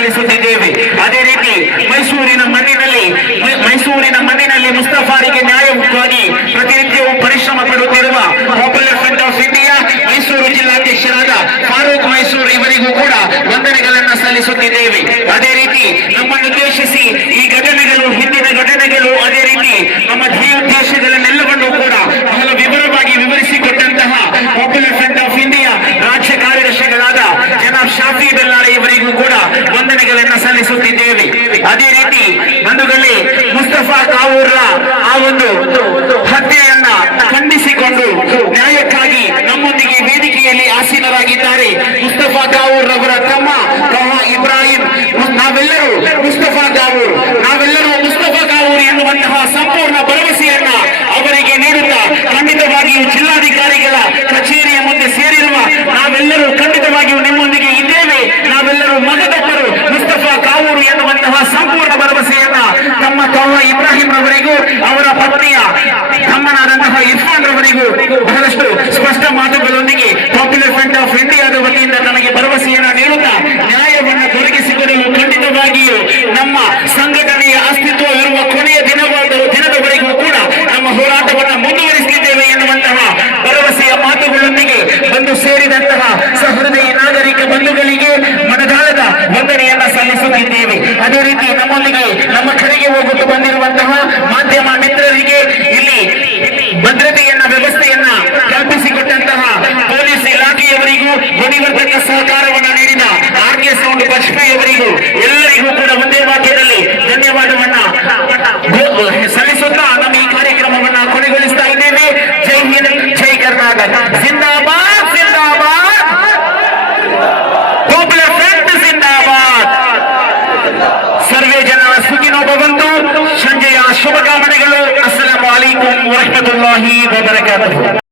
ಸಲ್ಲಿಸುತ್ತಿದ್ದೇವೆ. ಅದೇ ರೀತಿ ಮೈಸೂರಿನ ಮಣ್ಣಿನಲ್ಲಿ ಮುಸ್ತಫಾರಿಗೆ ನ್ಯಾಯಕ್ಕಾಗಿ ಪ್ರತಿನಿತ್ಯವೂ ಪರಿಶ್ರಮ ಪಡುತ್ತಿರುವ popular front of India Mysuru ಜಿಲ್ಲಾಧ್ಯಕ್ಷರಾದ ಫಾರೂಕ್ ಮೈಸೂರು ಇವರಿಗೂ ಕೂಡ ವಂದನೆಗಳನ್ನ ಸಲ್ಲಿಸುತ್ತಿದ್ದೇವೆ. ಅದೇ ರೀತಿ ನಮ್ಮನ್ನು ಉದ್ದೇಶಿಸಿ ಈ ಘಟನೆಗಳು, ಹಿಂದಿನ ಘಟನೆಗಳು, ಅದೇ ರೀತಿ ನಮ್ಮ ಧ್ಯೇಯೋದ್ದೇಶಗಳನ್ನೆಲ್ಲವನ್ನೂ ಕೂಡ ಬಹಳ ವಿವರವಾಗಿ ವಿವರಿಸಿಕೊಟ್ಟಂತಹ ಪಾಪ್ಯುಲರ್ ಫ್ರಂಟ್ ಆಫ್ ಇಂಡಿಯಾ ರಾಜ್ಯ ಕಾರ್ಯದರ್ಶಿಗಳಾದ ಜನಾಬ್ ಶಾಫಿ ಬೆಲ್ಲಾರೆ ಇವರಿಗೂ ಕೂಡ ವಂದನೆಗಳನ್ನ ಸಲ್ಲಿಸುತ್ತಿದ್ದೇವೆ. ಅದೇ ರೀತಿ ಬಂಧುಗಳೇ, ಮುಸ್ತಫಾ ಕಾವೂರ್ರ ಆ ಒಂದು ಹತ್ಯೆಯನ್ನ ಖಂಡಿಸಿಕೊಂಡು ನ್ಯಾಯಕ್ಕಾಗಿ ನಮ್ಮೊಂದಿಗೆ ವೇದಿಕೆಯಲ್ಲಿ ಆಸೀನರಾಗಿದ್ದಾರೆ ಮುಸ್ತಫಾ ಕಾವೂರ್ ಅವರ ತಮ್ಮ ಇಬ್ರಾಹಿಂ. ನಾವೆಲ್ಲರೂ ಮುಸ್ತಫಾ ಕಾವೂರ್ ಎನ್ನುವಂತಹ ಸಂಪೂರ್ಣ ಭರವಸೆಯನ್ನ ಅವರಿಗೆ ನೀಡುತ್ತಾ ಖಂಡಿತವಾಗಿಯೂ ಜಿಲ್ಲಾಧಿಕಾರಿಗಳ ಕಚೇರಿಯ ಮುಂದೆ ಸೇರಿರುವ ನಾವೆಲ್ಲರೂ ಖಂಡಿತವಾಗಿಯೂ ನಿಮ್ಮೊಂದಿಗೆ ಇದ್ದೇವೆ. ನಾವೆಲ್ಲರೂ ಮಗದಪ್ಪರು ಮುಸ್ತಫಾ ಕಾವೂರು ಎನ್ನುವಂತಹ ಸಂಪೂರ್ಣ ಭರವಸೆಯನ್ನ ತಮ್ಮ ಇಬ್ರಾಹಿಂ ರವರಿಗೂ ಅವರ ಪತ್ನಿಯ ತಮ್ಮನಾದಂತಹ ಇರ್ಫಾನ್ ರವರಿಗೂ ಬಹಳಷ್ಟು ಸ್ಪಷ್ಟ ಮಾತುಗಳೊಂದಿಗೆ ಪಾಪ್ಯುಲರ್ ಫ್ರಂಟ್ ಆಫ್ ಇಂಡಿಯಾದ ವತಿಯಿಂದ ನನಗೆ ಭರವಸೆಯನ್ನ ನೀಡುತ್ತಾ ನ್ಯಾಯವನ್ನು ದೊರಕಿಸಿಕೊಡಲು ಖಂಡಿತವಾಗಿಯೂ ನಮ್ಮ ಸಂಘಟನೆಯ ಅಸ್ತಿತ್ವವಿರುವ ಕೊನೆಯ ದಿನದವರೆಗೂ ಕೂಡ ನಮ್ಮ ಹೋರಾಟವನ್ನು ಮುಂದುವರಿಸುತ್ತಿದ್ದೇವೆ ಎನ್ನುವಂತಹ ಭರವಸೆಯ ಮಾತುಗಳೊಂದಿಗೆ ಬಂದು ಸೇರಿದಂತಹ ಸಹೃದಯ ನಾಗರಿಕ ಬಂಧುಗಳಿಗೆ ಮನದಾಳದ ವಂದನೆಯನ್ನ ಸಲ್ಲಿಸುತ್ತಿದ್ದೇವೆ. ಅದೇ ರೀತಿ ನಮ್ಮೊಂದಿಗೆ ನಮ್ಮ ಕಡೆಗೆ ಹೋಗುತ್ತಾ ಬಂದಿರುವಂತಹ ಮಾಧ್ಯಮ ಮಿತ್ರರಿಗೆ, ಇಲ್ಲಿ ಭದ್ರತೆಯನ್ನ ವ್ಯವಸ್ಥೆಯನ್ನ ಕಲ್ಪಿಸಿಕೊಟ್ಟಂತಹ ಪೊಲೀಸ್ ಇಲಾಖೆಯವರಿಗೂ, ಧ್ವನಿವರ್ಧಕ ಸಹಕಾರವನ್ನು ನೀಡಿದ ಆರ್ಕೆ ಸೌಂಡ್ ಬಜ್ಪೆಯವರಿಗೂ ಎಲ್ಲರಿಗೂ ಕೂಡ ಒಂದೇ ವಾಕ್ಯದಲ್ಲಿ ಧನ್ಯವಾದವನ್ನ ಸಲ್ಲಿಸುತ್ತಾ ನಮ್ಮ ಈ ಕಾರ್ಯಕ್ರಮವನ್ನ ಕೊನೆಗೊಳಿಸ್ತಾ ಇದ್ದೇವೆ. ಜೈ ಹಿಂದ್, ಜೈ ಕರ್ನಾಟಕ, ಜಿಂದಾಬಾದ್ ಜಿಂದಾಬಾದ್, ಪಾಪ್ಯುಲರ್ ಫ್ರಂಟ್ ಜಿಂದಾಬಾದ್. ಸರ್ವೇ ಜನ ಸುಖಿನೋ ಭವಂತು. ಸಂಜೆಯ ಶುಭಕಾಮನೆಗಳು. ಅಸ್ಸಲಾಮು ಅಲೈಕುಂ ವರಹಮತುಲ್ಲಾಹಿ ವಬರಕಾತುಹು.